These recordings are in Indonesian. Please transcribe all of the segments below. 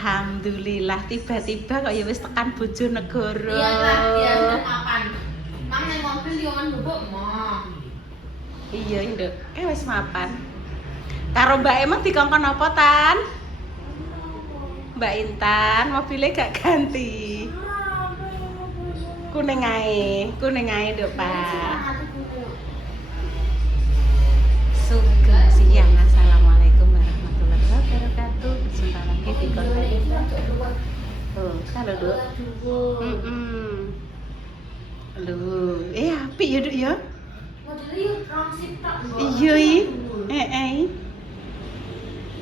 Alhamdulillah tiba-tiba kok ya wis tekan Bojonegoro. Iya latihan mapan. Mang nang mobil yo kan bubuk mah. Iya, Nduk. Wis mapan. Karo Mbak emang dikongkon apa, Tan? Mbak Intan, mobilnya gak ganti. Kuning ae, Nduk, Pak. Sugeng siang. Assalamualaikum warahmatullahi wabarakatuh. Berjumpa lagi di konten kita. Oh, kalau Nduk. Loh, apik ya, Nduk ya? Iya,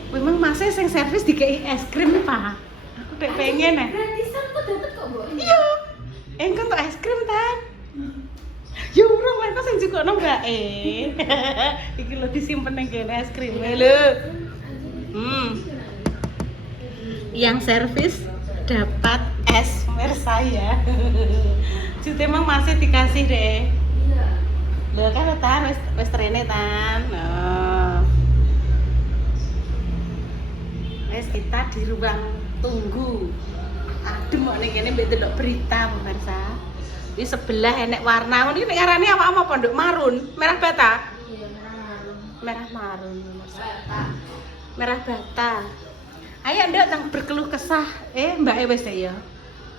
memang masih sing servis dikei es krim nih, Pak. Aku tak pengen Gratisan kok dapat kok, Mbok? Iya. Engko untuk es krim, Tan. Ya urung lah kok sing jukokno Mbak Iki lho disimpen ning kene es krim lho. Yang servis dapat es mersa ya. Jute emang masih dikasih deh. Iya. Lho kan Tan wis trene Tan. Kita di ruang tunggu. Adem kok ning kene mbek delok berita pemirsa. Di sebelah enek warna. Ini nek ngarani apa Nduk? Marun, merah bata. Iya, merah marun. Merah marun pemirsa. Bata. Merah bata. Ayo Nduk nang berkeluh kesah. Mbake wis ya.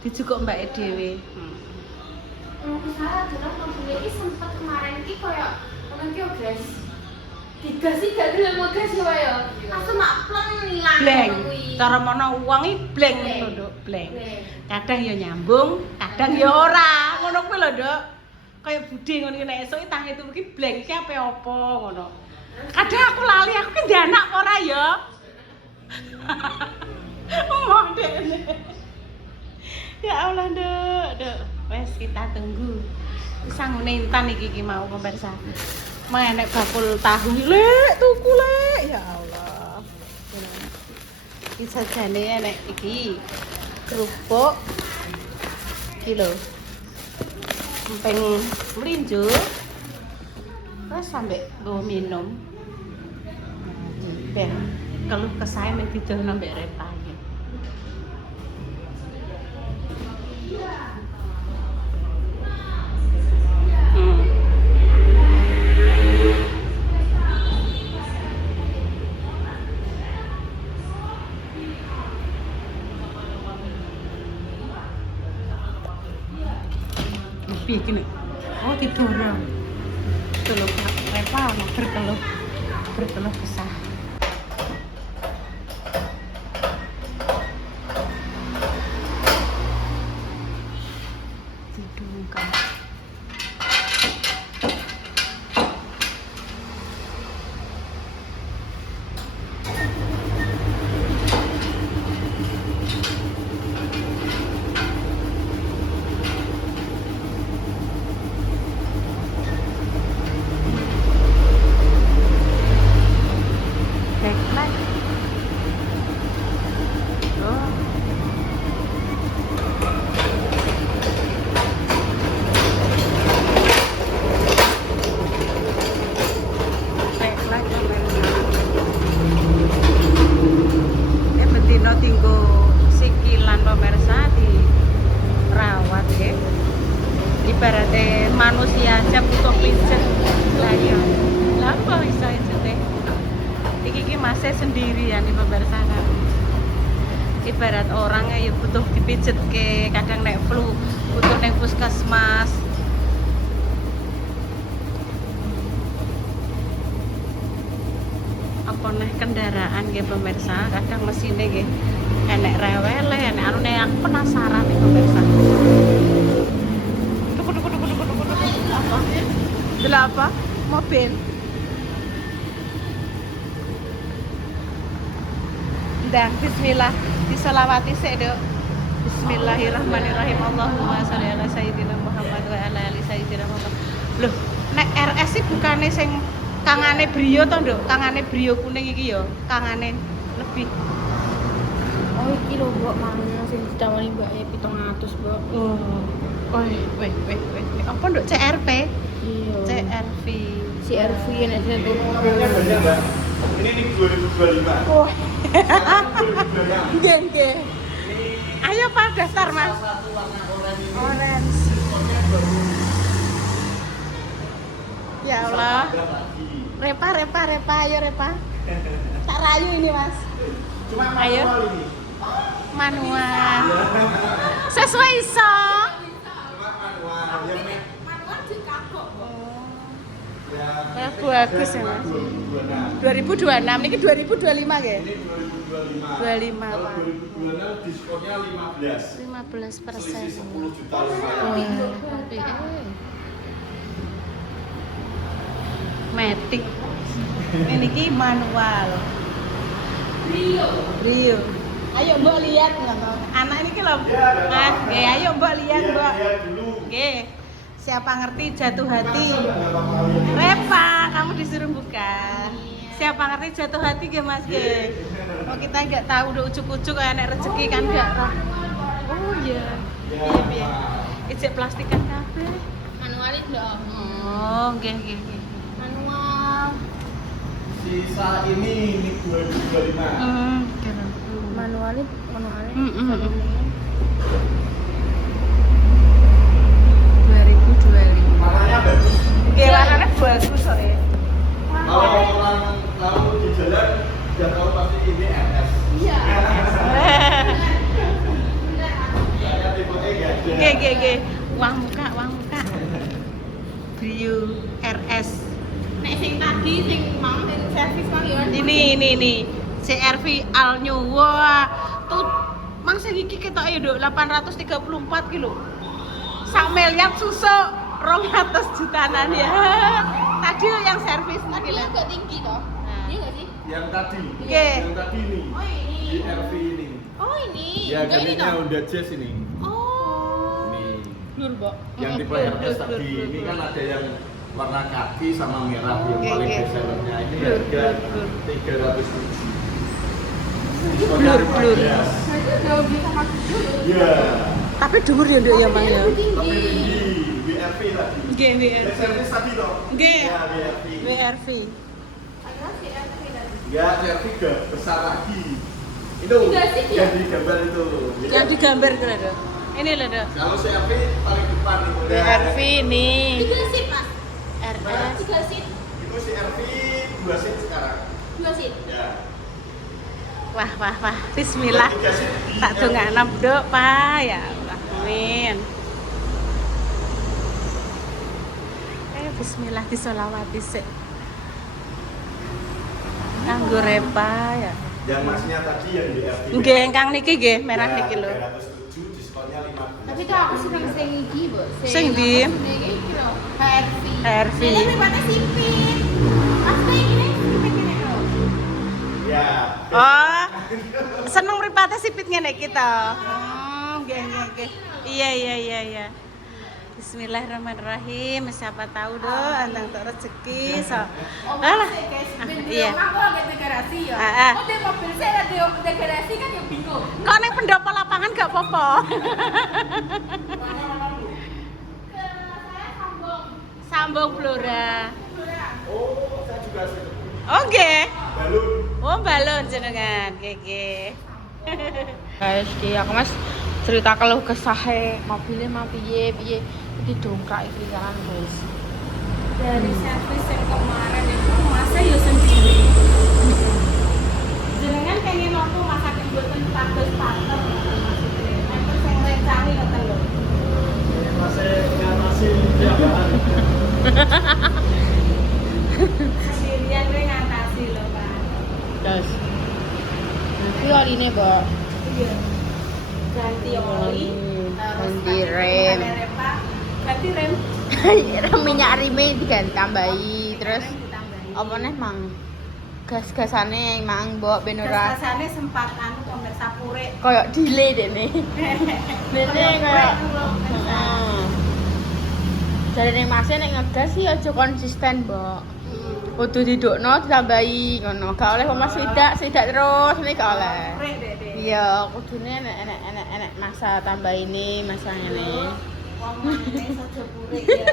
Dijukuk mbake dhewe. Salah dalam mobil ini sempat kemarin ki koyo ngono ki guys. Digas sih gak gelem ngegas ya ya. Langsung mak pleng ilang. Blank. Cara mono wong iki blank ngono Nduk, blank. Kadang ya nyambung, kadang ya ora. Ngono kuwi lho, Nduk. Kayak budhe ngono iki nek esuk tangi turu ki blank ki ape apa ngono. Kadang aku lali aku ki ndek anak ora ya. Omong dene. Ya Allah, Nduk. Wes kita tunggu. Sangune Intan iki mau pemirsa. Menek bakul tahu lek tuku lek ya Allah. Iki sajane enek iki kerupuk iki lho. Empeng mlinjo. Terus sampe go minum. Ben keluh kesae mek didono mbek Repa iki. Gini. Oh didorong. Itu loh Repa berkeluh kesah. Didungkan. Ibaratnya manusia aja butuh pijet lah ya. Lah apa iso teh? Iki masih sendirian di pemirsa kan. Ibarat orang ya butuh dipijet ke kadang nek flu butuh ning puskesmas. Apa nih kendaraan nggih pemirsa, kadang mesine nggih enek rewele, enek anune aku penasaran nih pemirsa. Apa? Mobil. Dah, bismillah. Diselawati sik, Dok. Bismillahirrahmanirrahim. Allahumma sholli ala sayyidina Muhammad wa ala ali sayyidina Muhammad. Loh, nek RS sih bukane sing kangane Brio to, Nduk? Kangane Brio kuning iki ya, kangane lebih. Oh, iki lho, Mbok, mang sing ditawani mbake 700, Mbok. Oh. Weh. Apa Nduk CRP? Iya. CRV CRV nek jenenge. Ini 2025. Wah. Nggih, nggih. Ayo Pak daftar Mas. Satu warna oranye ini. Orange. Diskonnya baru Ya Allah. berapa lagi? Repa, ayo Repa. Tak rayu ini Mas. Cuma Ayo. manual ini. Manual. Sesuai iso. Cuma manual. Yang Manual juga kok. Ya, bagus ya, Mas. 2026 ini 2025 ya? Ini 2025. 25, Kalau Pak. 2026 diskonnya 15. 15%. Selisih 10 juta Wah, lumayan. Matic. Ini ki manual. Brio. Ayo Mbok lihat ngono. Anak ini ki lho. Ah, nggih, ayo Mbok lihat, Mbok. Lihat dulu. Nggih. Siapa ngerti jatuh hati? Repa, kamu disuruh buka. Siapa ngerti jatuh hati nggih Mas nggih. Oh kita nggak tahu udah ucuk-ucuk kayak nek rezeki kan nggak tahu. Oh iya. Iya piye. Ijek plastikan kabeh. Manual itu loh. Oh, nggih nggih nggih. Manual. Sisa ini 2025. Kira. Manual. 2025. Warnanya bagus. Nggih, warnanya bagus kok ya. Kalau orang lalu di jalan udah tahu pasti ini RS. Iya. Saya tipe E nggak ada. Nggih. Uang muka. Brio RS. Nek sing tadi sing mau sing servis mang yo. Ini CRV All New. Wah, tuh mang sing iki ketok ya Dok 834 kilo. Sak miliar susuk 200 jutaan ya. Tadi yang servis tadi Tapi lah. agak tinggi toh. Nah. Iya enggak sih? Yang tadi. Nggih. Yang tadi ini. Oh ini. Di RV ini. Oh ini. Ya Enggak ini gantinya toh. Honda Jazz ini. Oh. Ini. Lur, Mbok. Yang tipe Blur, RS blur, tadi. blur, Ini blur. kan ada yang warna kaki sama merah yang Oke, paling oke. best sellernya. Ini Blur, harga blur, blur. 307. Blur. Saya tuh jauh beli sama dulu. Iya. Tapi dhuwur ya Dok ya Mang ya. Lebih Tapi tinggi. tinggi. BRV tadi. Nggih, Yang servis tadi toh? Nggih. Ya, BRV. WRV. Ayo sih RV tadi. Ya, BRV udah besar lagi. Itu Tiga seat ya? yang digambar itu. Yang digambar kira Dok. Ini loh Dok. Kalau CRV paling depan itu. WRV nih. 3 seat, Mas. RS. 3 seat. Itu CRV 2 seat sekarang. 2 seat. Ya. Wah. Bismillah. Tiga seat di Tak dongakno Dok, Pak. Ya Allah. Amin. Bismillah disolawati sik. Kanggo Repa ya. Yang masnya tadi yang BRV. Nggih, ingkang niki nggih, merah Ya, niki lho. 307 diskonnya 15. Tapi tuh aku seneng sing iki, Bu. Sing ndi? Sing iki lho. HRV. HRV. Ini pripate sipit. Pasti ini sipit ini lho. Ya. Oh. Seneng mripate sipit ngene iki to. Nggih. Iya. Bismillahirrahmanirrahim. Siapa tahu do antang tok rezeki so. Alah. Iya. Aku agak dekorasi ya. Ah. Oh, dek mobil saya ada dekorasi kan ya bingung. Kok ning pendopo lapangan gak apa-apa. Saya sambung. Sambung Blora. Oh, saya juga sih. Oh nggih. Balon. Oh balon jenengan. Nggih. Guys, aku Mas cerita kalau kesahe mobilnya mau piye iki dongkrak iki kan guys. Dari servis yang kemarin itu masa ya sendiri. Jenengan pengen nopo masakin mboten pados-pados maksudnya. Nek sing rencangi ngoten lho. Masih ngatasi tiap hari. Sendirian kowe ngatasi lho, Pak. Guys. Iki oline, Mbak. Iya. Ganti oli, Ganti rem. Ganti rem. Minyak rime ditambahi terus apa nih mang gas-gasane mang mbok ben ora Rasane sempat anu pemirsa pure. koyo delay dene. Dene koyo jarene Mas nek ngegas sih aja konsisten, Mbok. Kudu didukno ditambahi ngono. Gak oleh Mas sidak terus nek gak oleh. Pure Dek. Iya, kudune enek masa tambah ini, masa ngene. Wong ngene saja pure ya.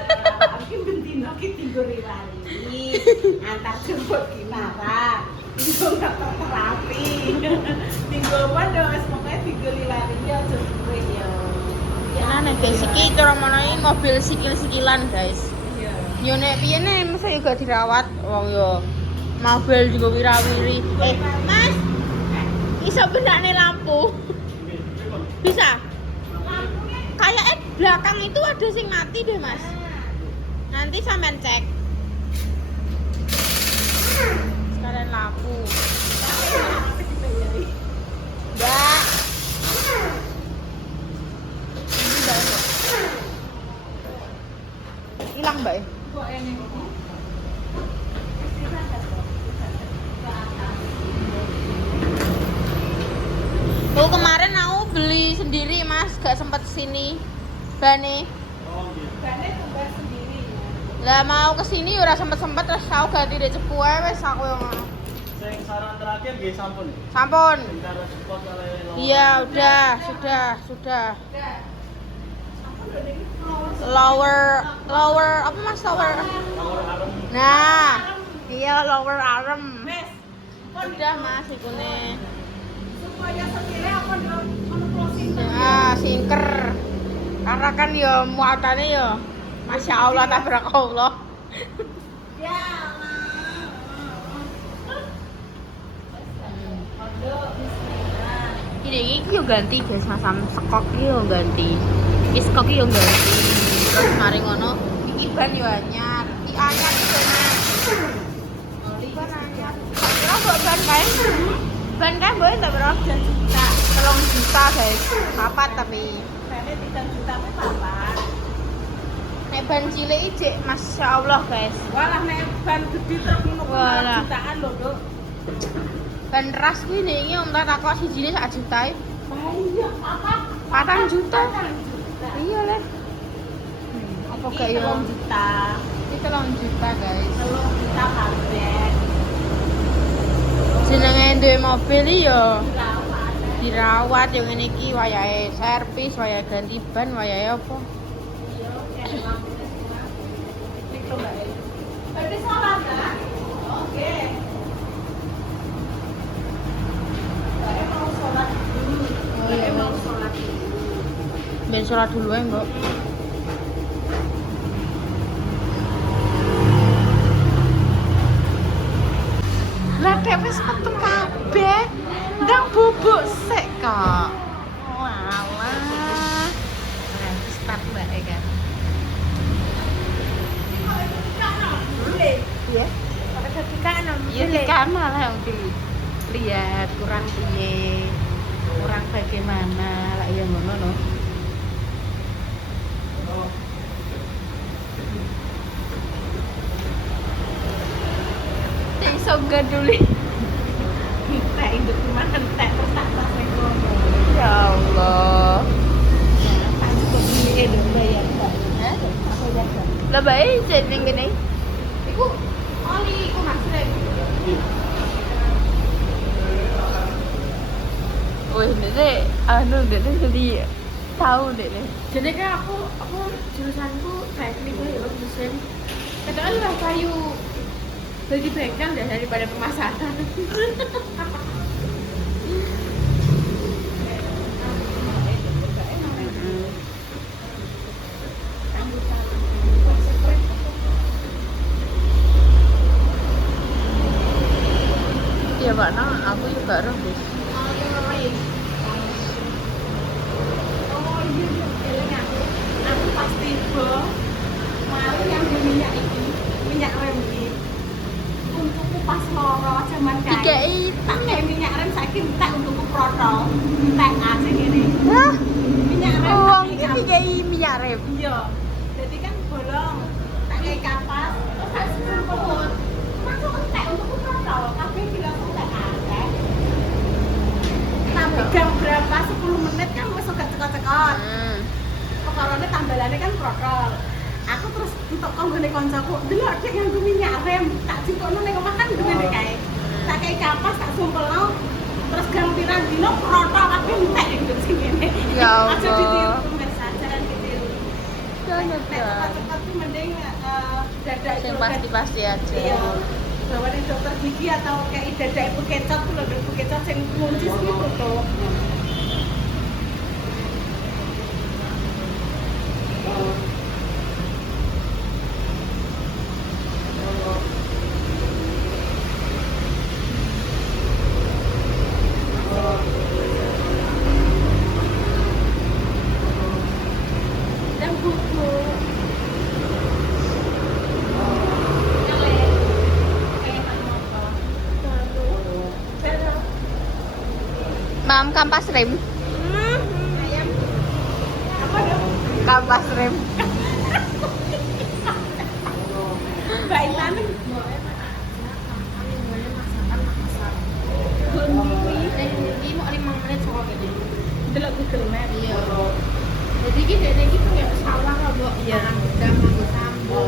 iki bendino ki tinggo riwari. Antar jemput ki marah. Tinggo ngatur terapi. Tinggo apa dong wis pokoke tinggo riwari ya aja suwe ya. Nah, nek guys iki cara menawi mobil sikil-sikilan, guys. Iya. Yo nek piye nek mesti juga dirawat wong yo. Mobil juga wirawiri. Mas. Iso benakne lampu. Bisa? Kayaknya belakang itu ada sing mati deh, Mas. Nanti sampean cek. Sekalian lampu. Mbak. Hilang, Mbak. Tuh kemarin aku beli sendiri, Mas, gak sempet sini. Bane. Oh gitu. Bane tumbas sendiri. Lah mau kesini ora sempet-sempet terus aku ganti dek cepu ae wis aku yang ngono. Sing saran terakhir nggih sampun. Sampun. Sing cara support oleh lawan. Iya, sudah. Lower apa Mas lower? Lawan arem. Nah, iya lower arm. Wes, Udah Mas ikune. supaya sekiranya apa dong ono closing. Ya, singker. Karena kan ya muatannya ya Masya Allah tabarakallah. Ya. Aduh, bismillah. Ini yo ganti guys, masam sekok iki yo ganti. Iki sekok iki yo ganti. Terus mari ngono, iki ban yo anyar. Iki anyar yo anyar. Oli ban anyar. Kira kok ban kae? Ban kae boleh enggak berapa juta? 3 juta guys. Papat tapi. Bane 3 juta pe papat. Nek ban cilik iki Masya Allah guys. Walah nek ban gede truk ngono Walah. jutaan lho, Duk. Ban ras kuwi nek iki om tak takok sijine 1 juta. Iya, papat. 4 juta. 4 juta. Iya le. Apa gak yo? 3 juta. Iki 3 juta guys. 3 juta kabeh. Jenenge duwe mobil iki yo Dirawat. dirawat yang ngene iki wayahe servis, wayahe ganti ban, wayahe apa? Iya, kayak lampunya semua. Itu Mbak. Berarti sholat kan? Oke. Mbak mau sholat dulu. Mbak mau sholat dulu. Ben sholat dulu ae, Mbok. Lah dek wis metu kabeh. Ndang bubuk sik kok. Walah. Nah, start Mbak kan. Iya. Pada ketika Iya di kamar lah yang dilihat kurang piye, kurang bagaimana lah ya ngono no. Iso gaduli. Teh induk cuman teh terus tak ngono. Ya Allah. Tak cukup ini dong bayar Mbak. Hah? Aku jaga. Lah bae jeneng gini. Iku oli iku Mas Rek. Wih, dede anu dede jadi tahu dede. Jadi kan aku jurusanku teknik ya mesin. Kadang lah kayu bagi bengkel dah daripada pemasaran. Ya Pak, nah aku juga roh. Oh iya, aku pasti mari yang di minyak ini, minyak rem ini. Untukku pas loro zaman kae. Dikei Tak kayak minyak rem saiki entek untukku protol. Entek asing ini. Hah? Minyak rem. Uang tak iki kayak dikei minyak rem. Iya. Jadi kan bolong. Tak kayak kapas, terus tak sempet. Masuk entek untukku protol, tapi bilang entek akeh. Tapi jam berapa 10 menit kan wis agak cekot-cekot. Perkarane tambalannya kan protol. Aku terus untuk konggone koncoku, delok Dek nganggo minyak rem, tak jupukno ning omah kan ngene kae. Tak kayak kapas tak sumpelno. Terus gang pirang dino protol kabeh entek gitu sing ngene. Ya Aja Allah. ditiru pemirsa, jangan ditiru. Jangan Nek cepat-cepat tuh mending dadak Yang itu pasti-pasti aja. iya bawa di dokter gigi atau kayak dadak ibu kecap tuh loh ibu kecap yang nguncis gitu tuh. Dan buku Mam, kampas rem. apa dong? Kampas rem. Mbak Intan Ini mau 5 menit soalnya gitu. delok Google Map. Iya. Jadi iki kayak sawah kok, Mbok. Iya. Udah nganggo sambel,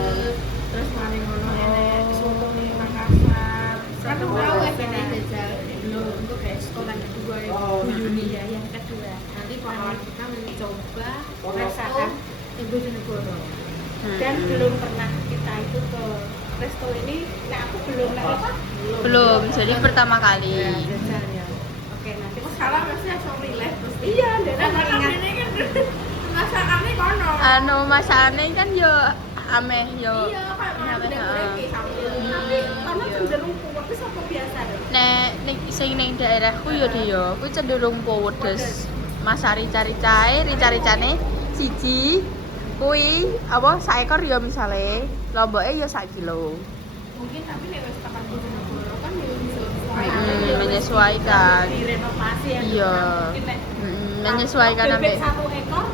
terus mari ngono enek soto ning Makassar. Kan tahu ya kita jajal. Belum, itu kayak sekolah kedua ya. Oh, Bu Yuni ya, yang kedua. Nanti kalau kita mencoba Masakan Ibu Bojonegoro. dan belum pernah kita itu ke resto ini. Nah aku belum apa? Belum, jadi pertama kali. Jajal ya. Oke nanti Salah masih langsung relax terus. iya dan aku ingat Masakannya kono. Anu masakane kan yo ameh yo. iya kayak mana Ameh, udah heeh. goreng sambel tapi karena cenderung pedes apa biasa deh. Nek sing ning daerahku yo yo, kuwi cenderung pedes. Mas rica-ricae, rica-ricane siji kuwi apa sak ekor yo misale, lomboke yo 1 kilo. Mungkin tapi nek wis tekan Bojonegoro kan yo bisa Menyesuaikan. direnovasi ya. Iya. Mungkin nek Menyesuaikan bebek ambek. 1 ekor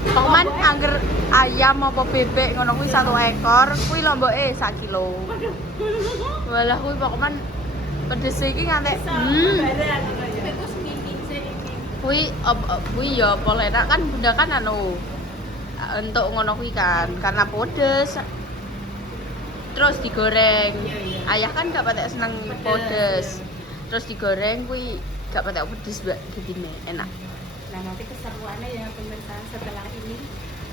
Pokoknya angger ayam apa bebek ngono kuwi 1 ekor, kuwi lomboke 1 kilo. Walah kuwi pokoknya pedes iki ngantek badan itu seminggu sih ini. kuwi ya pola enak kan bunda kan anu untuk ngono kuwi kan karena pedes. Terus digoreng. Ayah kan gak patek seneng pedes. Terus digoreng kuwi gak patek pedes mbak gini enak. Nah nanti keseruannya ya pemirsa setelah ini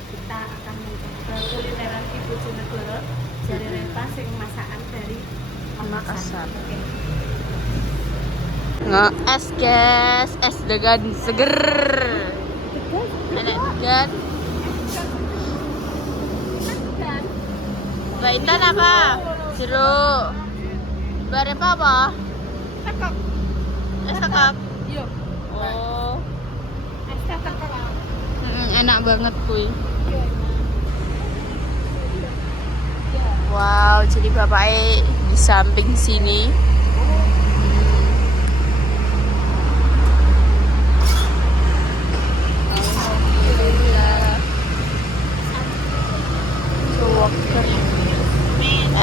kita akan mencoba kulineran di Bojonegoro Jari Renta sing masakan dari Makassar. Oke. Nge-es guys, es degan seger. Enak degan. Mbak Intan apa? Jeruk. Mbak Repa apa? Tekok. Es tekak. Iya. Oh, Es tekok. enak banget kuy. Wow, jadi bapaknya di samping sini.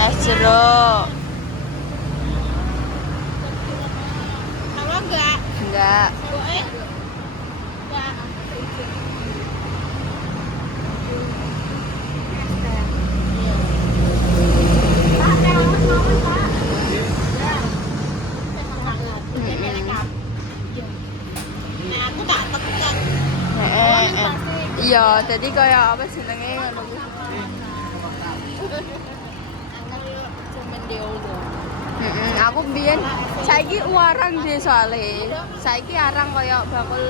Es jeruk. Kalau enggak, Enggak. Iya, jadi kayak apa jenenge ngono kuwi. Aku mbiyen saiki warang deh soalnya. Saiki arang kayak bakul.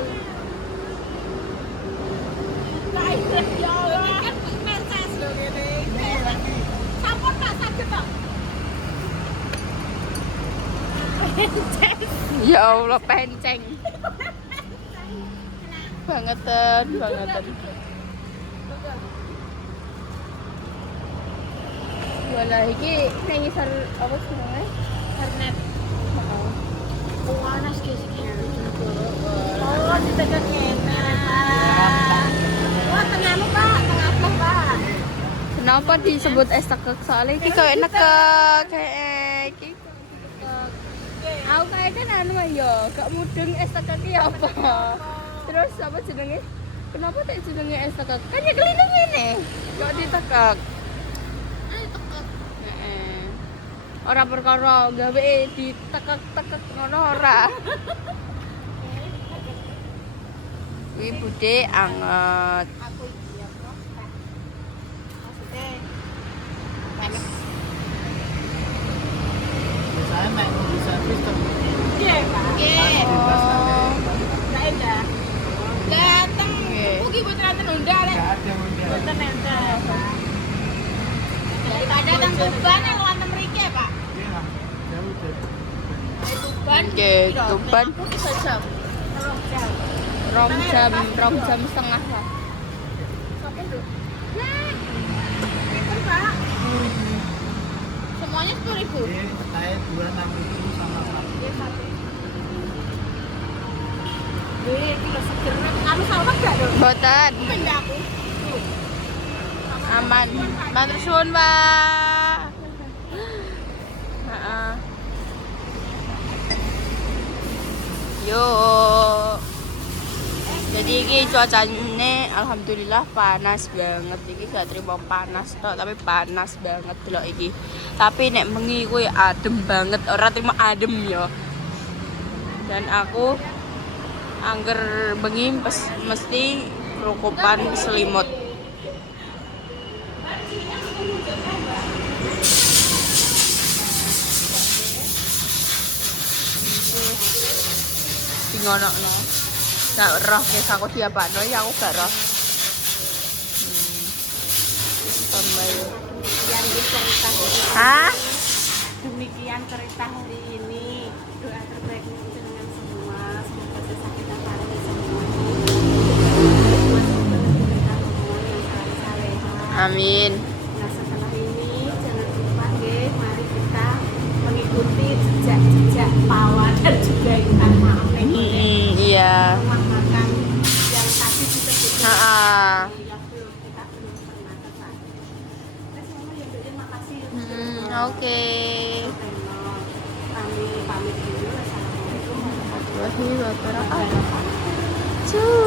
Ya Allah penceng. Bangetan. Wala iki ning isor apa jenenge? Internet. Heeh. panas guys iki. Oh, ditekan kene. Wah, tengahmu Pak, tengah Pak. Kenapa disebut es tekek? Soalnya iki kayak nekek kayak iki. Aku kayak kan anu ya, gak mudeng es tekek iki apa. Terus apa jenenge? Kenapa tak jenenge es tekek? Kan ya kelino ngene. Kok ditekek. Ora perkara gawe ditekek-tekek ngono ora. Kuwi budhe anget. Aku iki ya, Prof. Maksudnya MS. Biasanya naik mobil servis terbukti. Iya, Pak. Oke. Oh. Nah, enggak. Dateng. Oke. Ugi buat nonton Honda lek. Nggak ada Honda. Boten enten, Pak. Daripada tang Tuban yang lantem mriki ya, Pak. Iya lah, jauh deh. Dari Tuban. Oke, Tuban. Bisa jam. Rong jam setengah lah. Sopo, Nduk? Nah. Pinter, Pak. Semuanya 10.000. Ini saya 260 sama 1. Kilo seger. Anu salwak gak, Dok? Boten. Pindah aku. Aman. Matur suwun, Pak. Heeh. Yuk. Jadi ini cuacanya alhamdulillah panas banget. Iki gak terima panas tok, tapi panas banget delok iki. Tapi nek bengi kuwi adem banget, ora terima adem ya. Dan aku angger bengi mesti kerukupan selimut. Ngono no. Gak roh kes aku diapakno ya aku gak roh. Pembayu. Yang cerita Hah? demikian cerita hari ini. Doa terbaik untuk dengan semua. Semoga sisa kita hari semua. Amin. Nah, setelah ini jangan lupa deh, mari kita mengikuti jejak-jejak Pawa dan juga Intan Maafin Iya. rumah makan yang tadi disebutkan Heeh. yang kita belum pernah ke sana. Semua yang bikin makasih. Oke. Kami pamit dulu. Assalamualaikum warahmatullahi Warahmatullahi wabarakatuh. wabarakatuh. Cuy.